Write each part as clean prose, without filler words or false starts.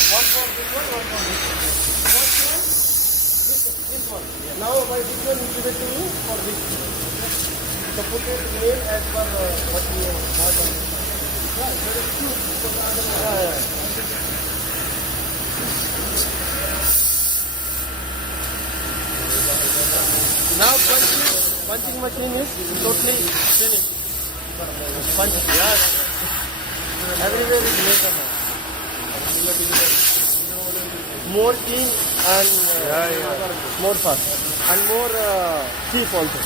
One for this one, one for this one. First one, this one. Now by this one we give it to you for this. So put it name as per what we have bought on. Yeah, there is two. Now punching machine is totally finished. Punch, yes. Everywhere is laser now. More keen and more fast and more cheap also.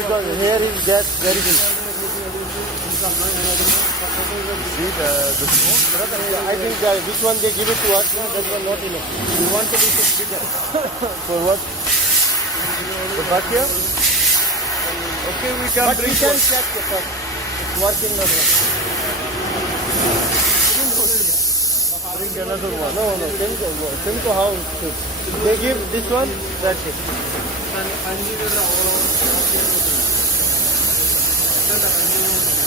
Because here is gas very good. See the smoke? I think which one they give it to us, no, that one not enough. We want to be bigger. For what? The back here? Okay, we can But we bring can one. check it first. It's working or not. Bring another one. No, Simco how it should. They give this one, that's it. And